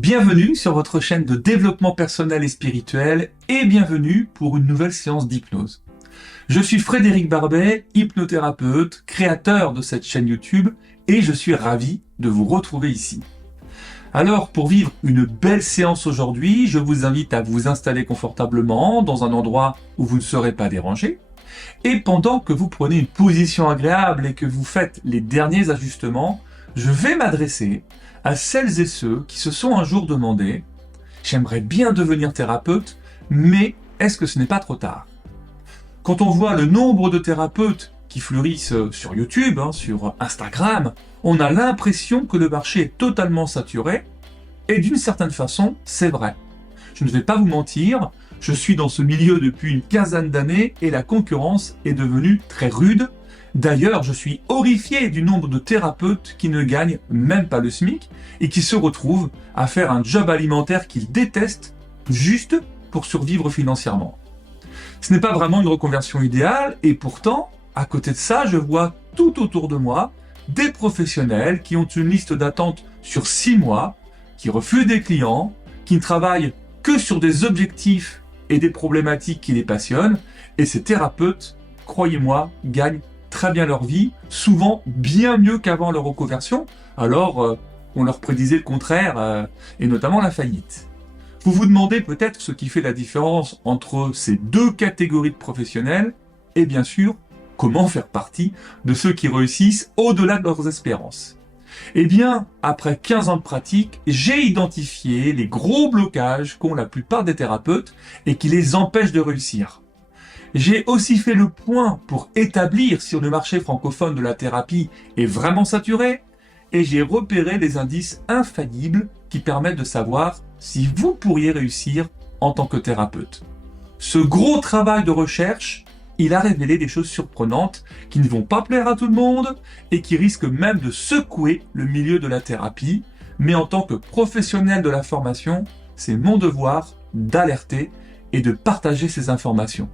Bienvenue sur votre chaîne de développement personnel et spirituel et bienvenue pour une nouvelle séance d'hypnose. Je suis Frédéric Barbet, hypnothérapeute, créateur de cette chaîne YouTube et je suis ravi de vous retrouver ici. Alors pour vivre une belle séance aujourd'hui, je vous invite à vous installer confortablement dans un endroit où vous ne serez pas dérangé. Et pendant que vous prenez une position agréable et que vous faites les derniers ajustements, je vais m'adresser à celles et ceux qui se sont un jour demandé « J'aimerais bien devenir thérapeute, mais est-ce que ce n'est pas trop tard ?» Quand on voit le nombre de thérapeutes qui fleurissent sur YouTube, sur Instagram, on a l'impression que le marché est totalement saturé, et d'une certaine façon, c'est vrai. Je ne vais pas vous mentir, je suis dans ce milieu depuis une quinzaine d'années et la concurrence est devenue très rude. D'ailleurs, je suis horrifié du nombre de thérapeutes qui ne gagnent même pas le SMIC et qui se retrouvent à faire un job alimentaire qu'ils détestent juste pour survivre financièrement. Ce n'est pas vraiment une reconversion idéale et pourtant, à côté de ça, je vois tout autour de moi des professionnels qui ont une liste d'attente sur 6 mois, qui refusent des clients, qui ne travaillent que sur des objectifs et des problématiques qui les passionnent, et ces thérapeutes, croyez-moi, gagnent très bien leur vie, souvent bien mieux qu'avant leur reconversion, alors on leur prédisait le contraire, et notamment la faillite. Vous vous demandez peut-être ce qui fait la différence entre ces deux catégories de professionnels, et bien sûr, comment faire partie de ceux qui réussissent au-delà de leurs espérances. Eh bien, après 15 ans de pratique, j'ai identifié les gros blocages qu'ont la plupart des thérapeutes et qui les empêchent de réussir. J'ai aussi fait le point pour établir si le marché francophone de la thérapie est vraiment saturé et j'ai repéré les indices infaillibles qui permettent de savoir si vous pourriez réussir en tant que thérapeute. Ce gros travail de recherche, il a révélé des choses surprenantes qui ne vont pas plaire à tout le monde et qui risquent même de secouer le milieu de la thérapie. Mais en tant que professionnel de la formation, c'est mon devoir d'alerter et de partager ces informations.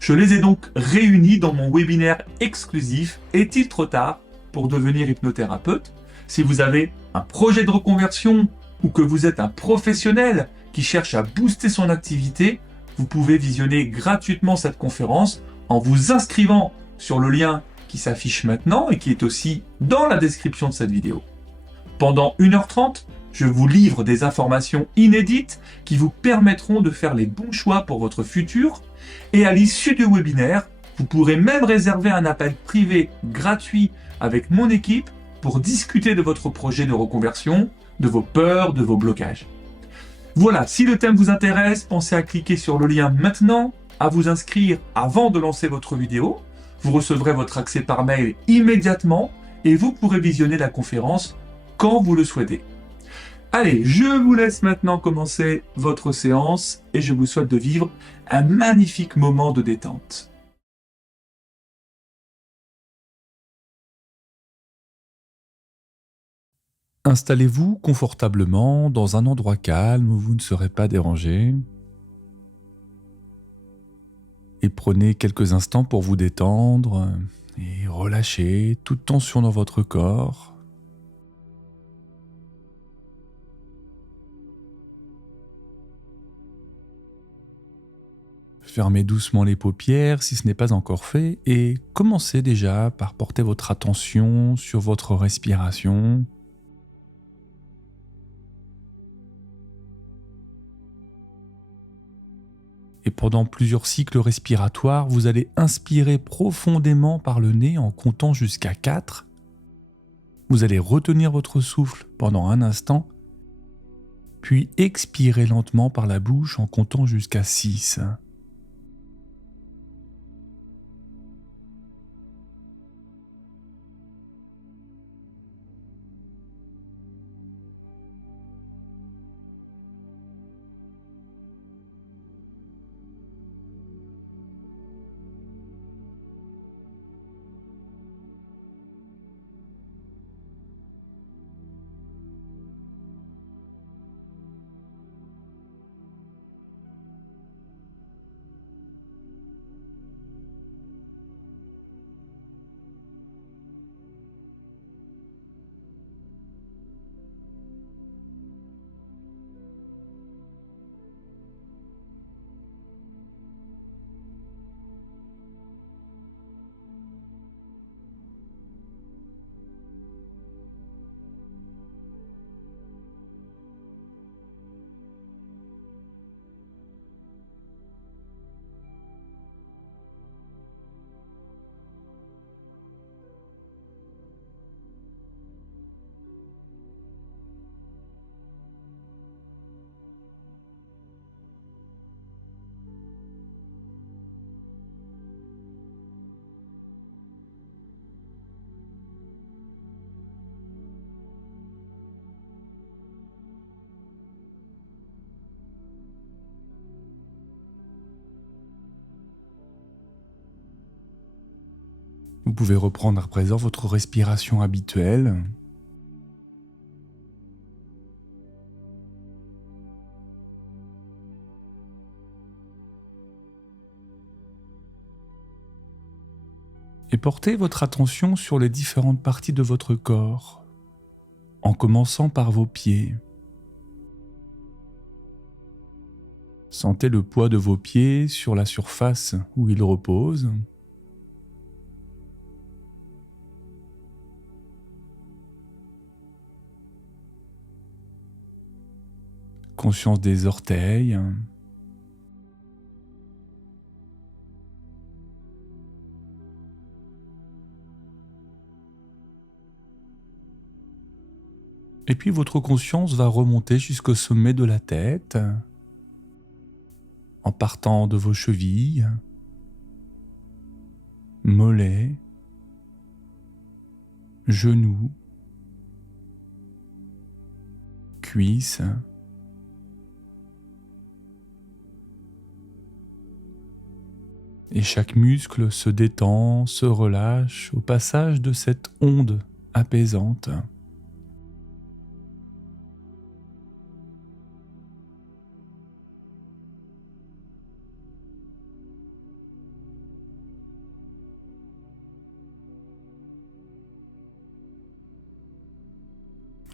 Je les ai donc réunis dans mon webinaire exclusif « Est-il trop tard pour devenir hypnothérapeute ?» Si vous avez un projet de reconversion ou que vous êtes un professionnel qui cherche à booster son activité, vous pouvez visionner gratuitement cette conférence en vous inscrivant sur le lien qui s'affiche maintenant et qui est aussi dans la description de cette vidéo. Pendant 1h30, je vous livre des informations inédites qui vous permettront de faire les bons choix pour votre futur et à l'issue du webinaire, vous pourrez même réserver un appel privé gratuit avec mon équipe pour discuter de votre projet de reconversion, de vos peurs, de vos blocages. Voilà, si le thème vous intéresse, pensez à cliquer sur le lien maintenant, à vous inscrire avant de lancer votre vidéo. Vous recevrez votre accès par mail immédiatement et vous pourrez visionner la conférence quand vous le souhaitez. Allez, je vous laisse maintenant commencer votre séance et je vous souhaite de vivre un magnifique moment de détente. Installez-vous confortablement dans un endroit calme où vous ne serez pas dérangé. Et prenez quelques instants pour vous détendre et relâcher toute tension dans votre corps. Fermez doucement les paupières si ce n'est pas encore fait et commencez déjà par porter votre attention sur votre respiration. Et pendant plusieurs cycles respiratoires, vous allez inspirer profondément par le nez en comptant jusqu'à 4. Vous allez retenir votre souffle pendant un instant, puis expirer lentement par la bouche en comptant jusqu'à 6. Vous pouvez reprendre à présent votre respiration habituelle. Et portez votre attention sur les différentes parties de votre corps, en commençant par vos pieds. Sentez le poids de vos pieds sur la surface où ils reposent. Conscience des orteils. Et puis votre conscience va remonter jusqu'au sommet de la tête, en partant de vos chevilles, mollets, genoux, cuisses, et chaque muscle se détend, se relâche au passage de cette onde apaisante.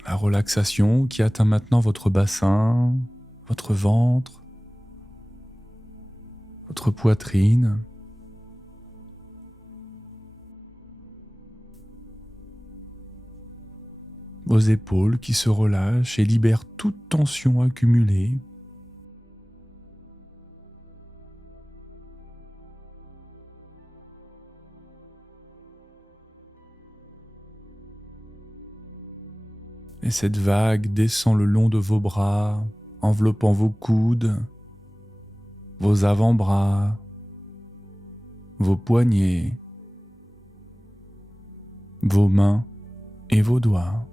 La relaxation qui atteint maintenant votre bassin, votre ventre, votre poitrine. Vos épaules qui se relâchent et libèrent toute tension accumulée. Et cette vague descend le long de vos bras, enveloppant vos coudes, vos avant-bras, vos poignets, vos mains et vos doigts.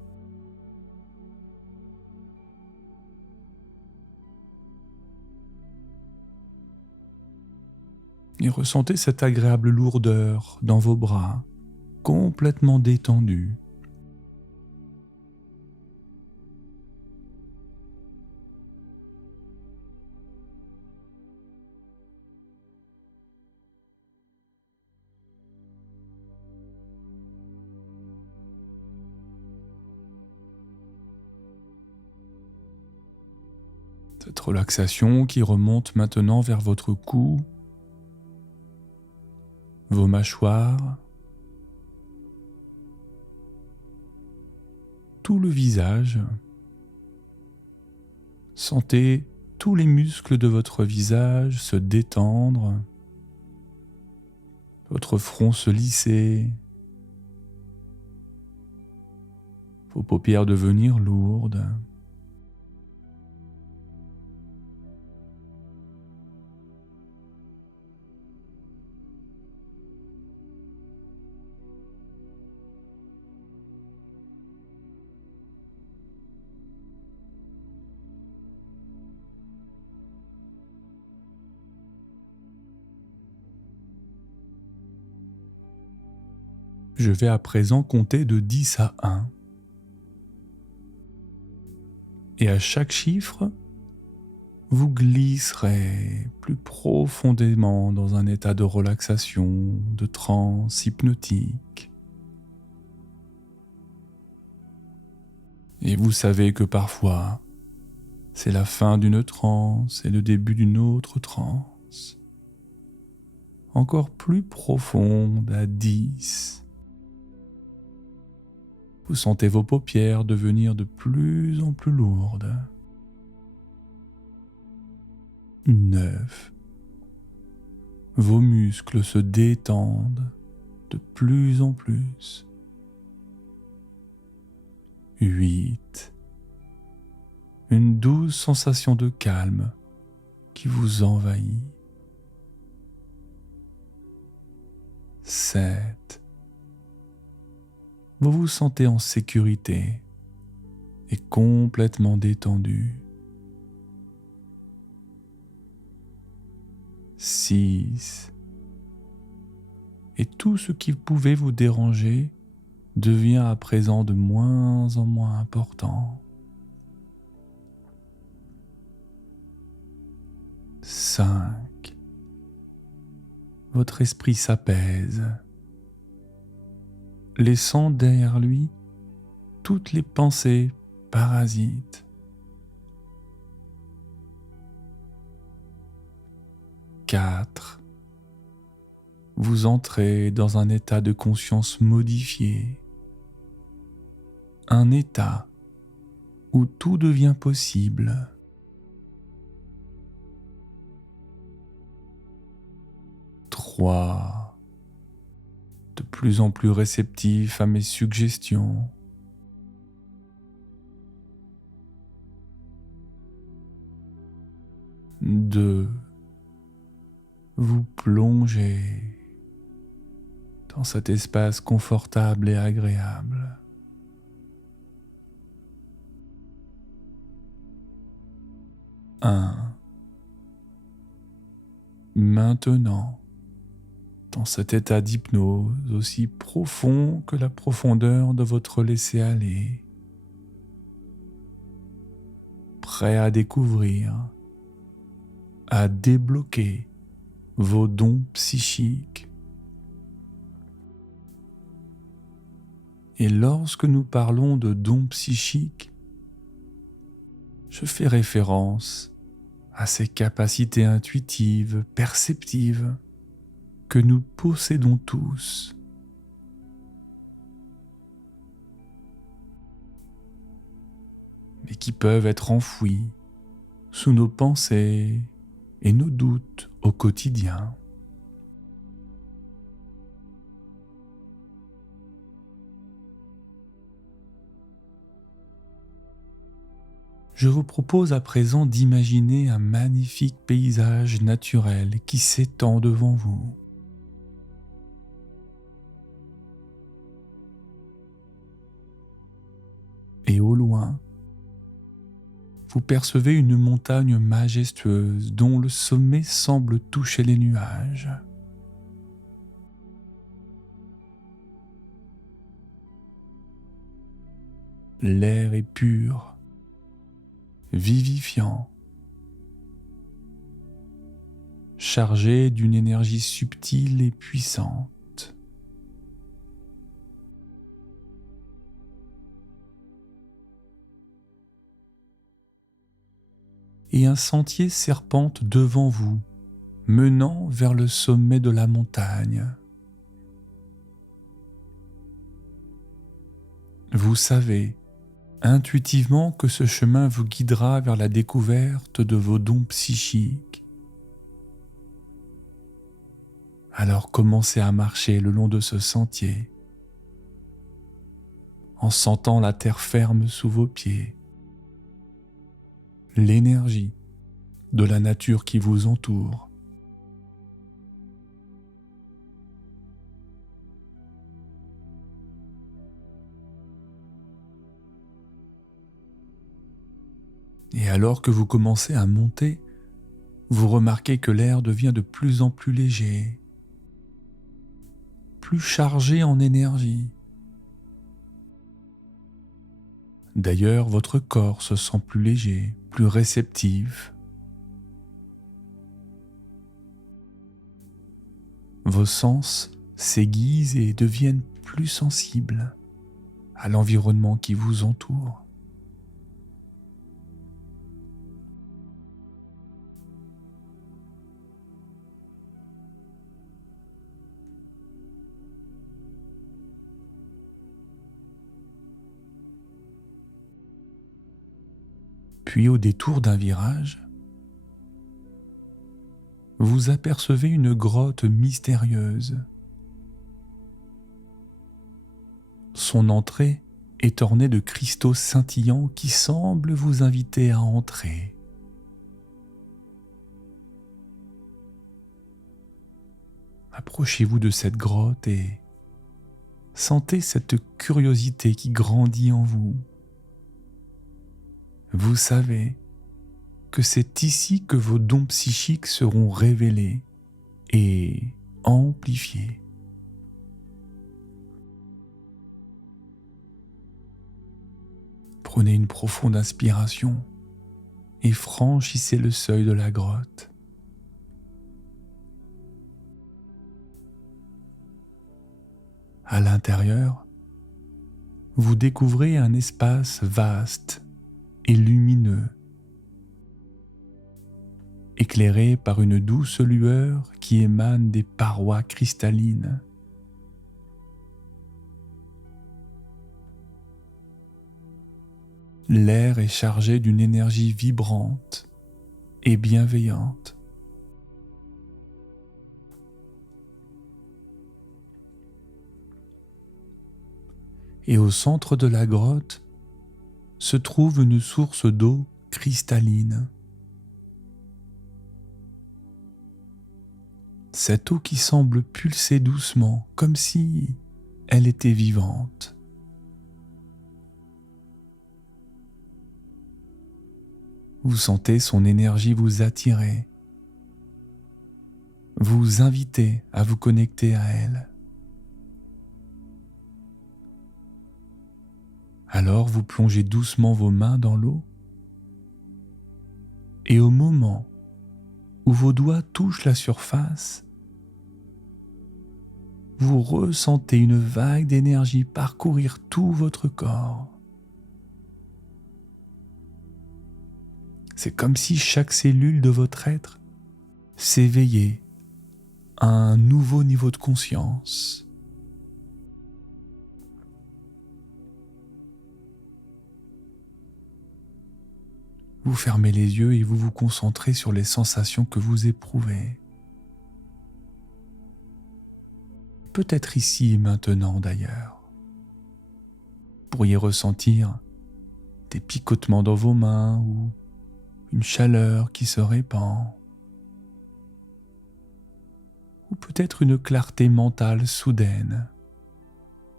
Et ressentez cette agréable lourdeur dans vos bras, complètement détendus. Cette relaxation qui remonte maintenant vers votre cou, vos mâchoires, tout le visage. Sentez tous les muscles de votre visage se détendre, votre front se lisser, vos paupières devenir lourdes. Je vais à présent compter de 10 à 1. Et à chaque chiffre, vous glisserez plus profondément dans un état de relaxation, de transe hypnotique. Et vous savez que parfois, c'est la fin d'une transe et le début d'une autre transe. Encore plus profonde à 10. Vous sentez vos paupières devenir de plus en plus lourdes. 9. Vos muscles se détendent de plus en plus. 8. Une douce sensation de calme qui vous envahit. 7. Vous vous sentez en sécurité et complètement détendu. 6. et tout ce qui pouvait vous déranger devient à présent de moins en moins important. 5. Votre esprit s'apaise, laissant derrière lui toutes les pensées parasites. 4. Vous entrez dans un état de conscience modifié, un état où tout devient possible. 3. De plus en plus réceptif à mes suggestions. 2. Vous plongez dans cet espace confortable et agréable. 1. Maintenant, dans cet état d'hypnose aussi profond que la profondeur de votre laisser-aller, prêt à découvrir, à débloquer vos dons psychiques. Et lorsque nous parlons de dons psychiques, je fais référence à ces capacités intuitives, perceptives, que nous possédons tous. Mais qui peuvent être enfouies sous nos pensées et nos doutes au quotidien. Je vous propose à présent d'imaginer un magnifique paysage naturel qui s'étend devant vous. Et au loin, vous percevez une montagne majestueuse dont le sommet semble toucher les nuages. L'air est pur, vivifiant, chargé d'une énergie subtile et puissante. Et un sentier serpente devant vous, menant vers le sommet de la montagne. Vous savez intuitivement que ce chemin vous guidera vers la découverte de vos dons psychiques. Alors commencez à marcher le long de ce sentier, en sentant la terre ferme sous vos pieds, l'énergie de la nature qui vous entoure. Et alors que vous commencez à monter, vous remarquez que l'air devient de plus en plus léger, plus chargé en énergie. D'ailleurs, votre corps se sent plus léger, plus réceptif. Vos sens s'aiguisent et deviennent plus sensibles à l'environnement qui vous entoure. Puis au détour d'un virage, vous apercevez une grotte mystérieuse. Son entrée est ornée de cristaux scintillants qui semblent vous inviter à entrer. Approchez-vous de cette grotte et sentez cette curiosité qui grandit en vous. Vous savez que c'est ici que vos dons psychiques seront révélés et amplifiés. Prenez une profonde inspiration et franchissez le seuil de la grotte. À l'intérieur, vous découvrez un espace vaste et lumineux, éclairé par une douce lueur qui émane des parois cristallines. L'air est chargé d'une énergie vibrante et bienveillante. Et au centre de la grotte se trouve une source d'eau cristalline. Cette eau qui semble pulser doucement, comme si elle était vivante. Vous sentez son énergie vous attirer, vous inviter à vous connecter à elle. Alors vous plongez doucement vos mains dans l'eau et au moment où vos doigts touchent la surface, vous ressentez une vague d'énergie parcourir tout votre corps. C'est comme si chaque cellule de votre être s'éveillait à un nouveau niveau de conscience. Vous fermez les yeux et vous vous concentrez sur les sensations que vous éprouvez. Peut-être ici et maintenant d'ailleurs. Vous pourriez ressentir des picotements dans vos mains ou une chaleur qui se répand. Ou peut-être une clarté mentale soudaine.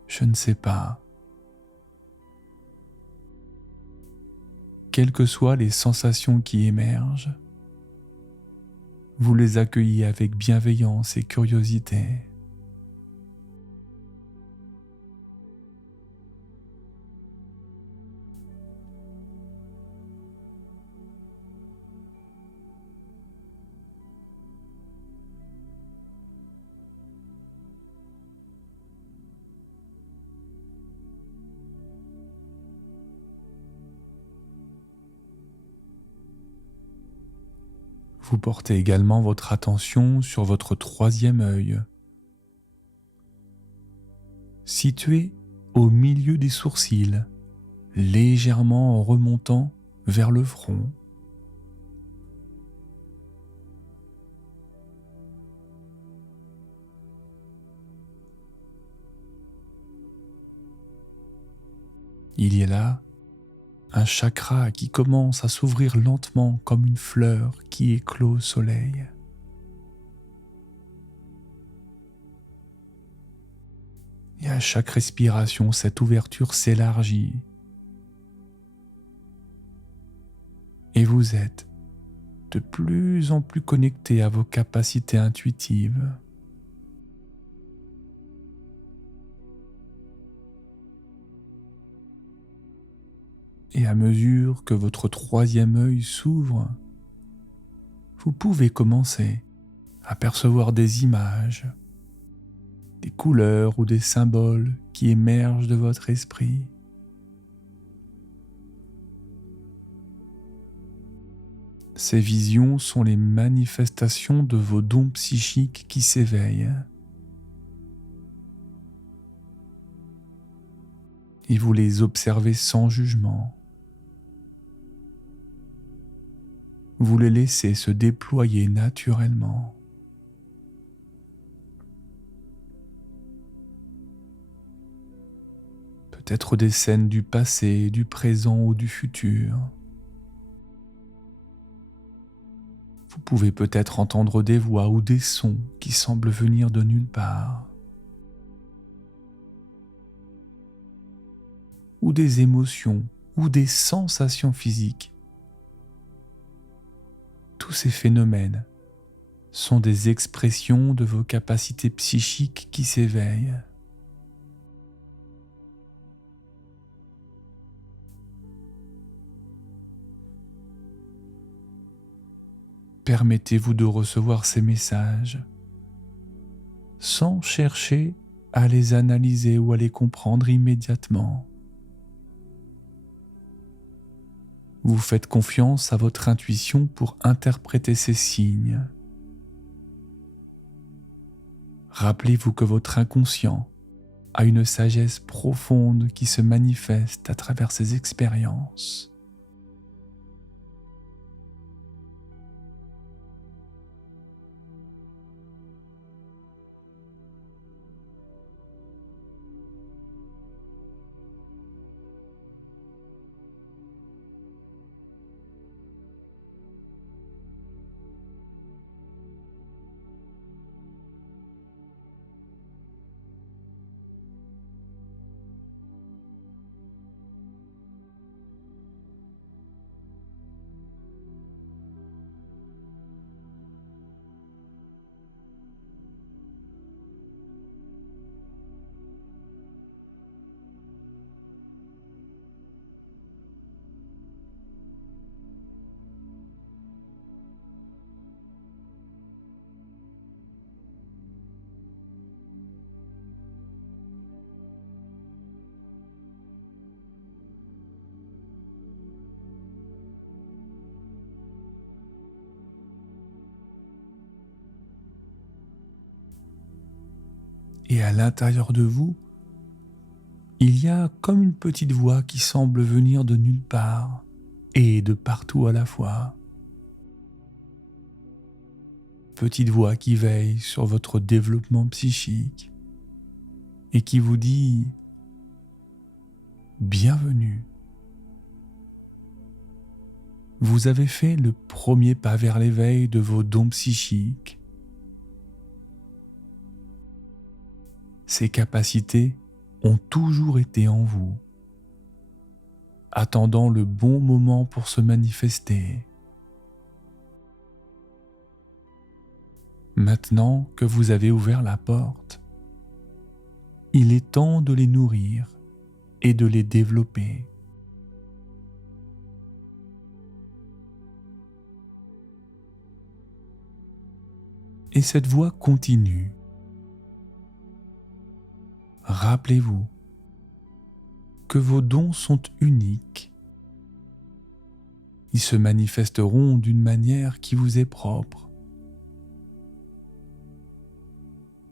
Je ne sais pas. Quelles que soient les sensations qui émergent, vous les accueillez avec bienveillance et curiosité. Vous portez également votre attention sur votre troisième œil, situé au milieu des sourcils, légèrement en remontant vers le front. Il y a là un chakra qui commence à s'ouvrir lentement comme une fleur qui éclot au soleil. Et à chaque respiration, cette ouverture s'élargit. Et vous êtes de plus en plus connecté à vos capacités intuitives. Et à mesure que votre troisième œil s'ouvre, vous pouvez commencer à percevoir des images, des couleurs ou des symboles qui émergent de votre esprit. Ces visions sont les manifestations de vos dons psychiques qui s'éveillent. Et vous les observez sans jugement. Vous les laissez se déployer naturellement. Peut-être des scènes du passé, du présent ou du futur. Vous pouvez peut-être entendre des voix ou des sons qui semblent venir de nulle part. Ou des émotions ou des sensations physiques. Tous ces phénomènes sont des expressions de vos capacités psychiques qui s'éveillent. permettez-vous de recevoir ces messages sans chercher à les analyser ou à les comprendre immédiatement. Vous faites confiance à votre intuition pour interpréter ces signes. Rappelez-vous que votre inconscient a une sagesse profonde qui se manifeste à travers ses expériences. Et à l'intérieur de vous, il y a comme une petite voix qui semble venir de nulle part et de partout à la fois. Petite voix qui veille sur votre développement psychique et qui vous dit « Bienvenue ». Vous avez fait le premier pas vers l'éveil de vos dons psychiques. Ces capacités ont toujours été en vous, attendant le bon moment pour se manifester. Maintenant que vous avez ouvert la porte, il est temps de les nourrir et de les développer. Et cette voix continue. Rappelez-vous que vos dons sont uniques. Ils se manifesteront d'une manière qui vous est propre.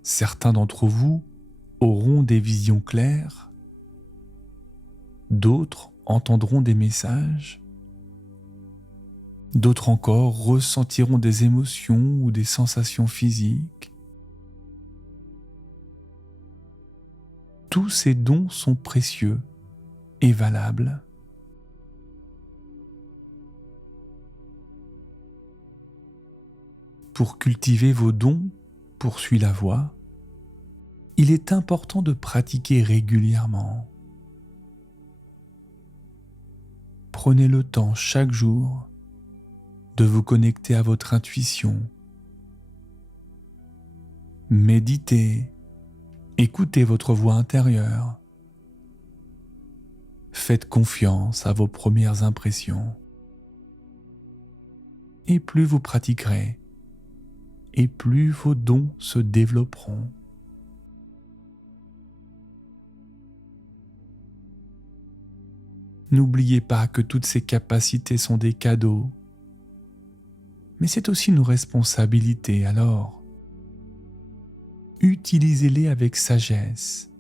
Certains d'entre vous auront des visions claires, d'autres entendront des messages, d'autres encore ressentiront des émotions ou des sensations physiques. Tous ces dons sont précieux et valables. Pour cultiver vos dons, poursuit la voix, il est important de pratiquer régulièrement. Prenez le temps chaque jour de vous connecter à votre intuition. Méditez, écoutez votre voix intérieure. Faites confiance à vos premières impressions. Et plus vous pratiquerez, et plus vos dons se développeront. N'oubliez pas que toutes ces capacités sont des cadeaux, mais c'est aussi une responsabilité, alors utilisez-les avec sagesse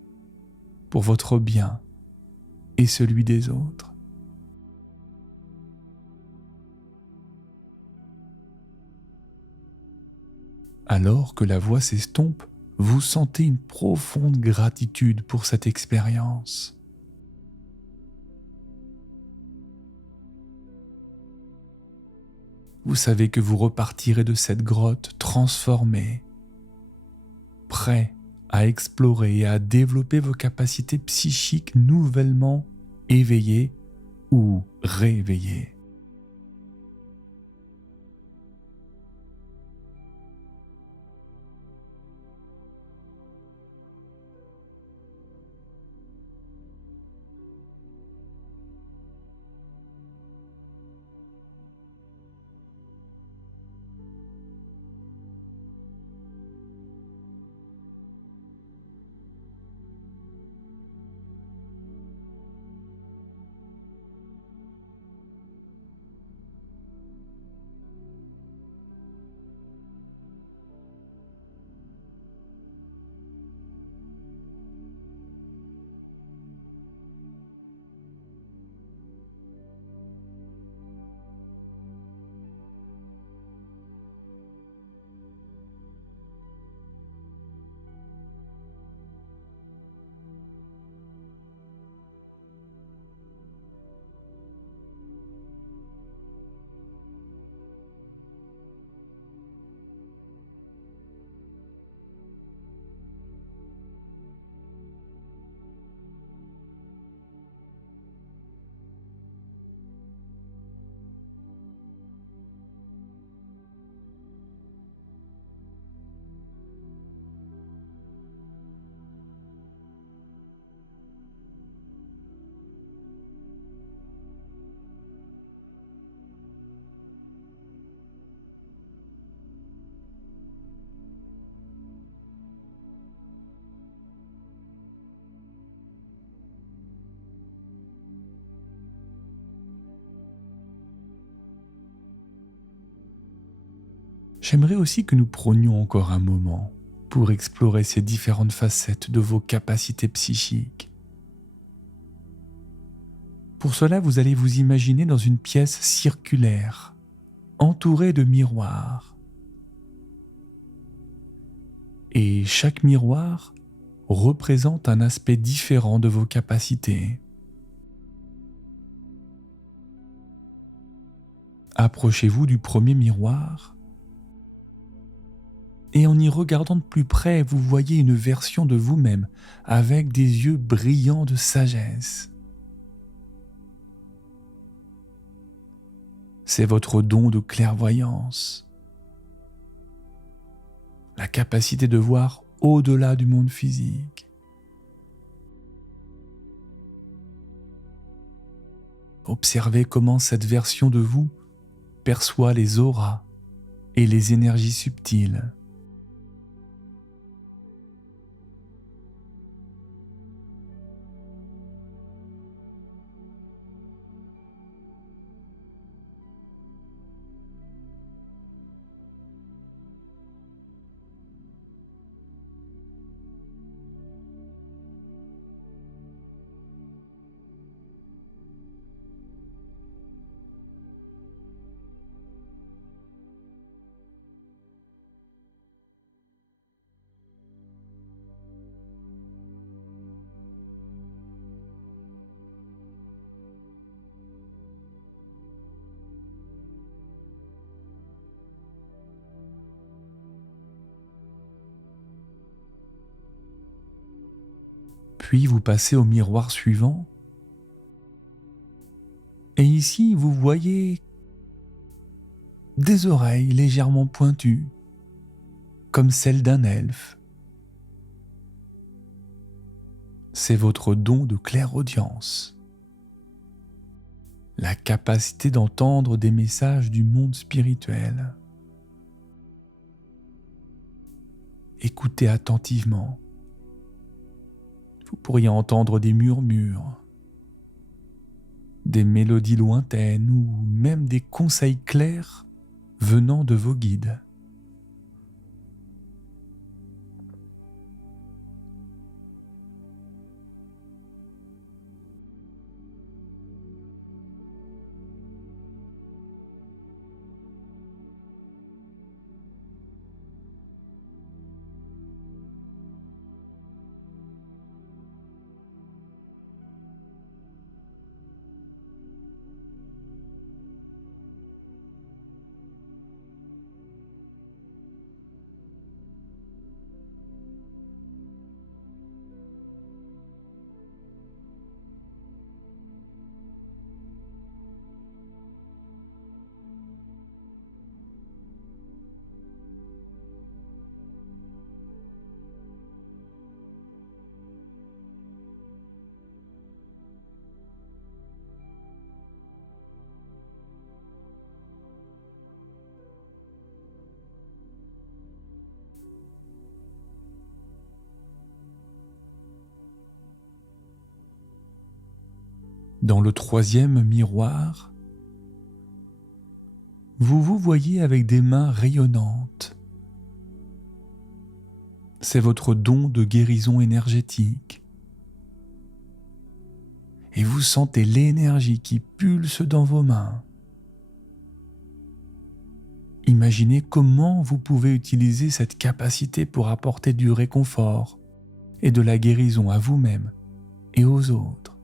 pour votre bien et celui des autres. Alors que la voix s'estompe, vous sentez une profonde gratitude pour cette expérience. Vous savez que vous repartirez de cette grotte transformé, prêt à explorer et à développer vos capacités psychiques nouvellement éveillées ou réveillées. J'aimerais aussi que nous prenions encore un moment pour explorer ces différentes facettes de vos capacités psychiques. Pour cela, vous allez vous imaginer dans une pièce circulaire, entourée de miroirs. Et chaque miroir représente un aspect différent de vos capacités. Approchez-vous du premier miroir et en y regardant de plus près, vous voyez une version de vous-même avec des yeux brillants de sagesse. C'est votre don de clairvoyance, la capacité de voir au-delà du monde physique. Observez comment cette version de vous perçoit les auras et les énergies subtiles. Puis vous passez au miroir suivant. Et ici, vous voyez des oreilles légèrement pointues, comme celles d'un elfe. C'est votre don de clairaudience, la capacité d'entendre des messages du monde spirituel. Écoutez attentivement. Vous pourriez entendre des murmures, des mélodies lointaines ou même des conseils clairs venant de vos guides. Dans le troisième miroir, vous vous voyez avec des mains rayonnantes. C'est votre don de guérison énergétique. Et vous sentez l'énergie qui pulse dans vos mains. Imaginez comment vous pouvez utiliser cette capacité pour apporter du réconfort et de la guérison à vous-même et aux autres.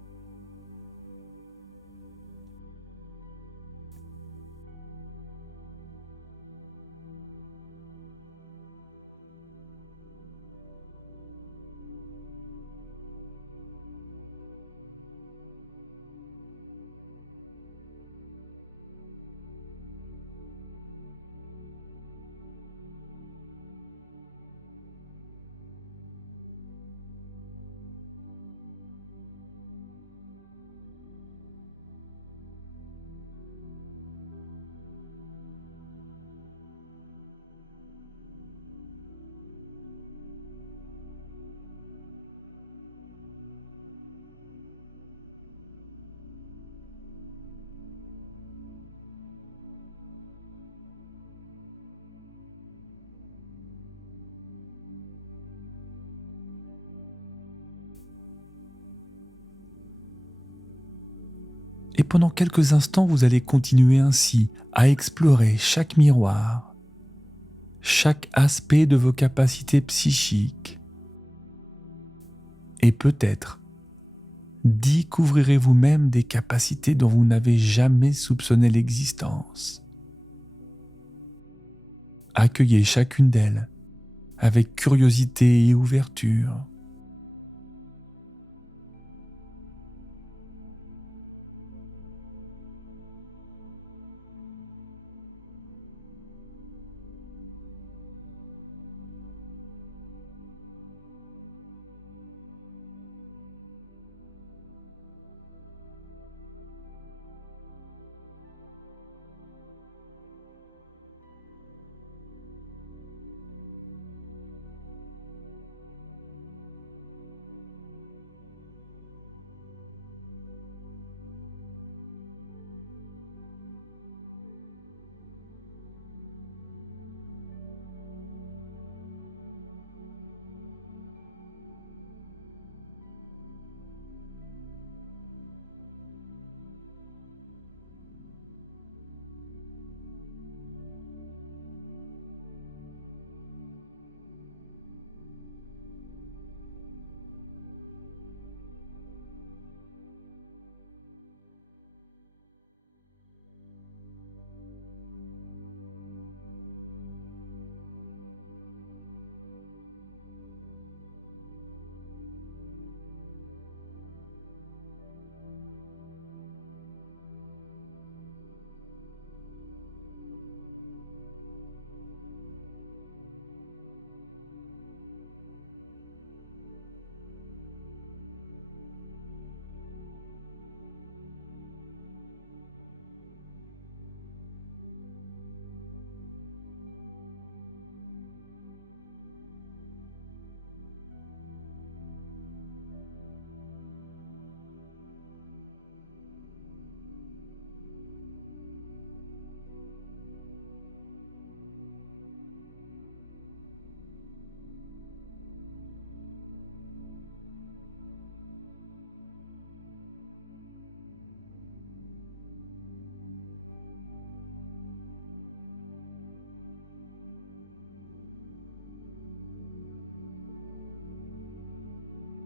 Et pendant quelques instants, vous allez continuer ainsi à explorer chaque miroir, chaque aspect de vos capacités psychiques. Et peut-être découvrirez-vous même des capacités dont vous n'avez jamais soupçonné l'existence. Accueillez chacune d'elles avec curiosité et ouverture.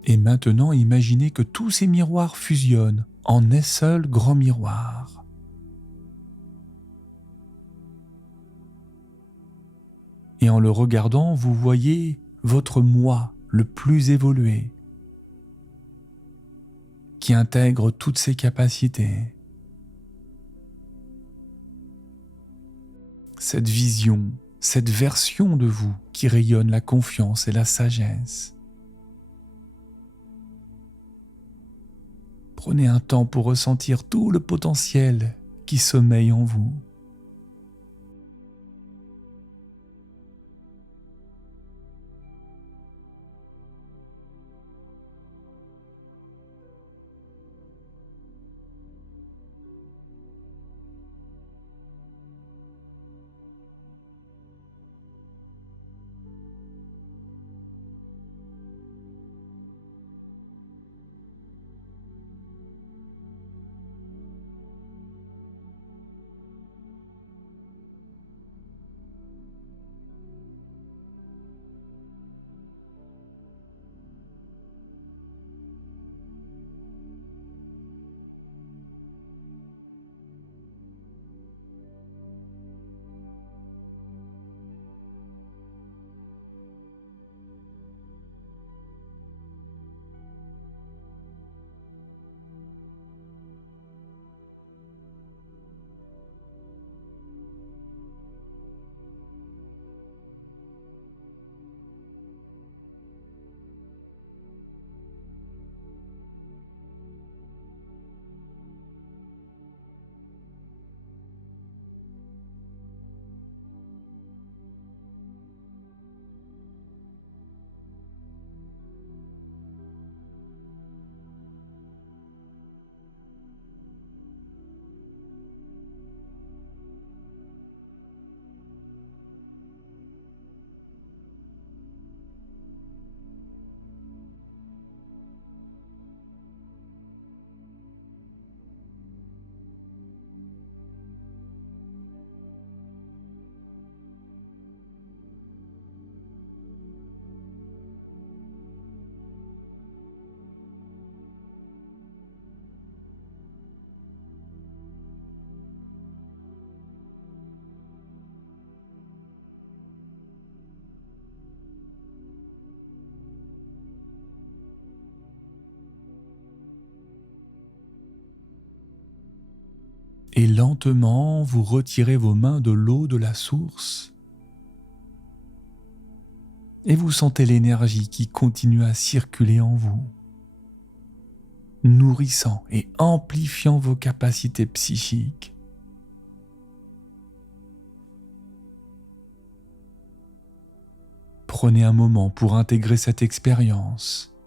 Et maintenant, imaginez que tous ces miroirs fusionnent en un seul grand miroir. Et en le regardant, vous voyez votre moi le plus évolué, qui intègre toutes ses capacités. Cette vision, cette version de vous qui rayonne la confiance et la sagesse. Prenez un temps pour ressentir tout le potentiel qui sommeille en vous. et lentement vous retirez vos mains de l'eau de la source et vous sentez l'énergie qui continue à circuler en vous, nourrissant et amplifiant vos capacités psychiques. Prenez un moment pour intégrer cette expérience.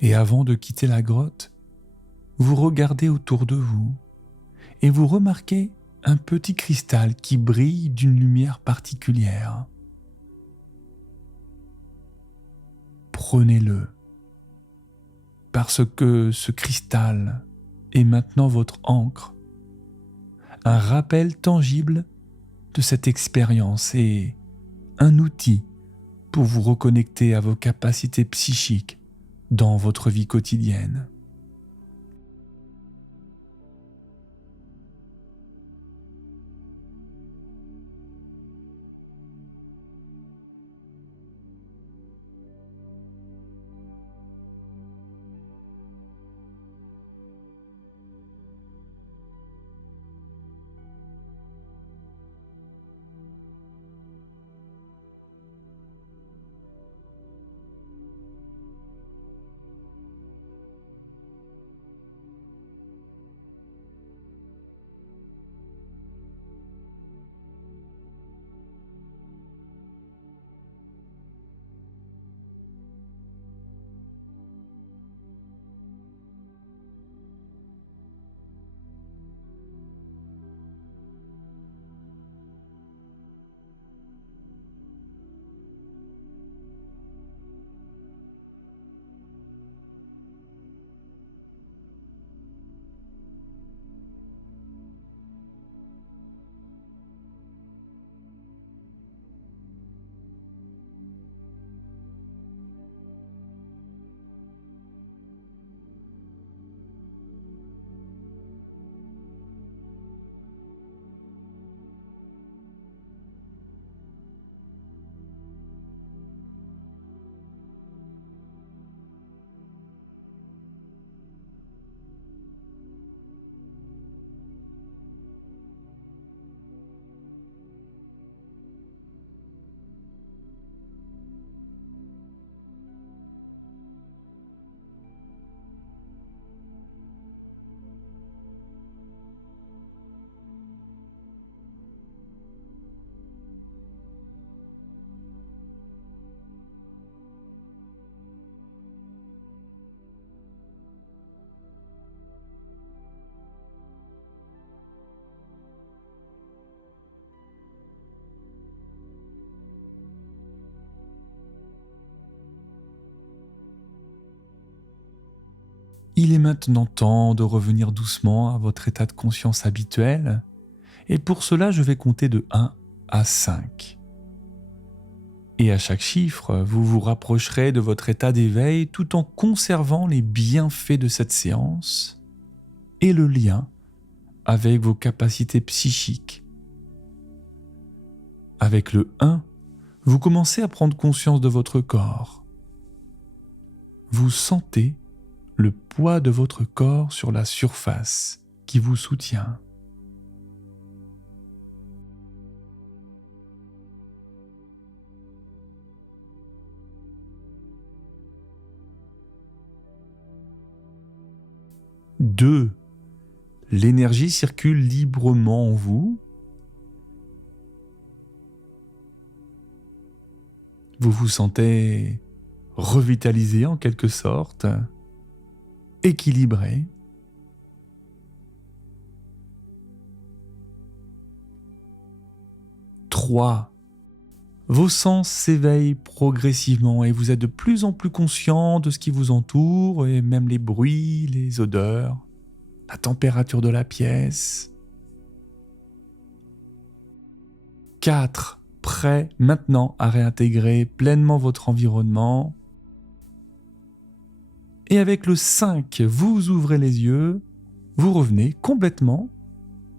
Et avant de quitter la grotte, vous regardez autour de vous et vous remarquez un petit cristal qui brille d'une lumière particulière. Prenez-le, parce que ce cristal est maintenant votre ancre, un rappel tangible de cette expérience et un outil pour vous reconnecter à vos capacités psychiques dans votre vie quotidienne. Il est maintenant temps de revenir doucement à votre état de conscience habituel, et pour cela je vais compter de 1 à 5. Et à chaque chiffre, vous vous rapprocherez de votre état d'éveil tout en conservant les bienfaits de cette séance et le lien avec vos capacités psychiques. Avec le 1, vous commencez à prendre conscience de votre corps. Vous sentez le poids de votre corps sur la surface qui vous soutient. Deux, l'énergie circule librement en vous. Vous vous sentez revitalisé en quelque sorte, équilibré. 3. Vos sens s'éveillent progressivement et vous êtes de plus en plus conscient de ce qui vous entoure et même les bruits, les odeurs, la température de la pièce. 4. Prêt maintenant à réintégrer pleinement votre environnement. Et avec le 5, vous ouvrez les yeux, vous revenez complètement,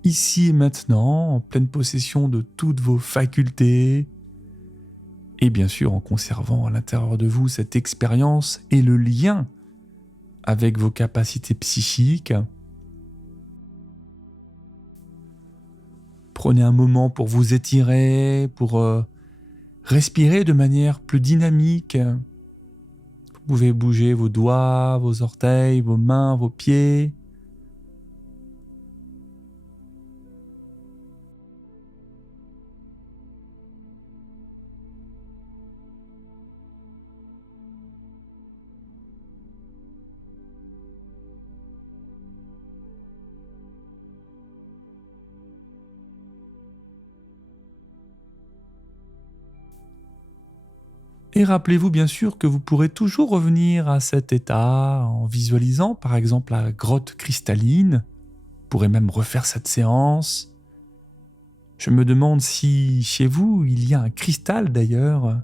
ici et maintenant, en pleine possession de toutes vos facultés, et bien sûr en conservant à l'intérieur de vous cette expérience et le lien avec vos capacités psychiques. Prenez un moment pour vous étirer, pour respirer de manière plus dynamique. Vous pouvez bouger vos doigts, vos orteils, vos mains, vos pieds. Et rappelez-vous bien sûr que vous pourrez toujours revenir à cet état en visualisant par exemple la grotte cristalline. Vous pourrez même refaire cette séance. Je me demande si chez vous il y a un cristal d'ailleurs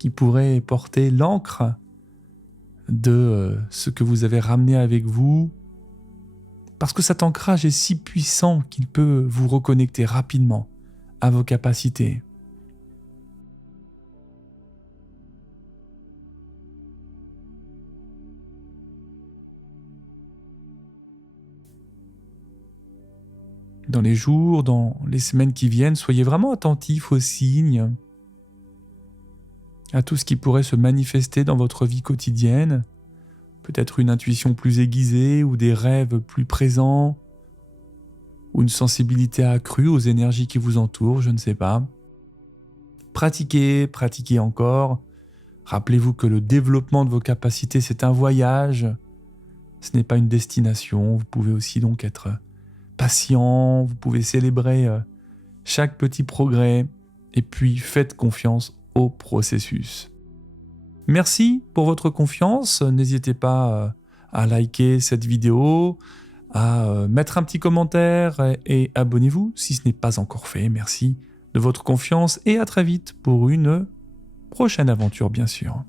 qui pourrait porter l'encre de ce que vous avez ramené avec vous. Parce que cet ancrage est si puissant qu'il peut vous reconnecter rapidement à vos capacités. Dans les jours, dans les semaines qui viennent, soyez vraiment attentifs aux signes, à tout ce qui pourrait se manifester dans votre vie quotidienne, peut-être une intuition plus aiguisée ou des rêves plus présents, ou une sensibilité accrue aux énergies qui vous entourent, je ne sais pas. Pratiquez, pratiquez encore. Rappelez-vous que le développement de vos capacités, c'est un voyage, ce n'est pas une destination. Vous pouvez aussi donc être patient, vous pouvez célébrer chaque petit progrès et puis faites confiance au processus. Merci pour votre confiance, n'hésitez pas à liker cette vidéo, à mettre un petit commentaire et abonnez-vous si ce n'est pas encore fait. Merci de votre confiance et à très vite pour une prochaine aventure bien sûr.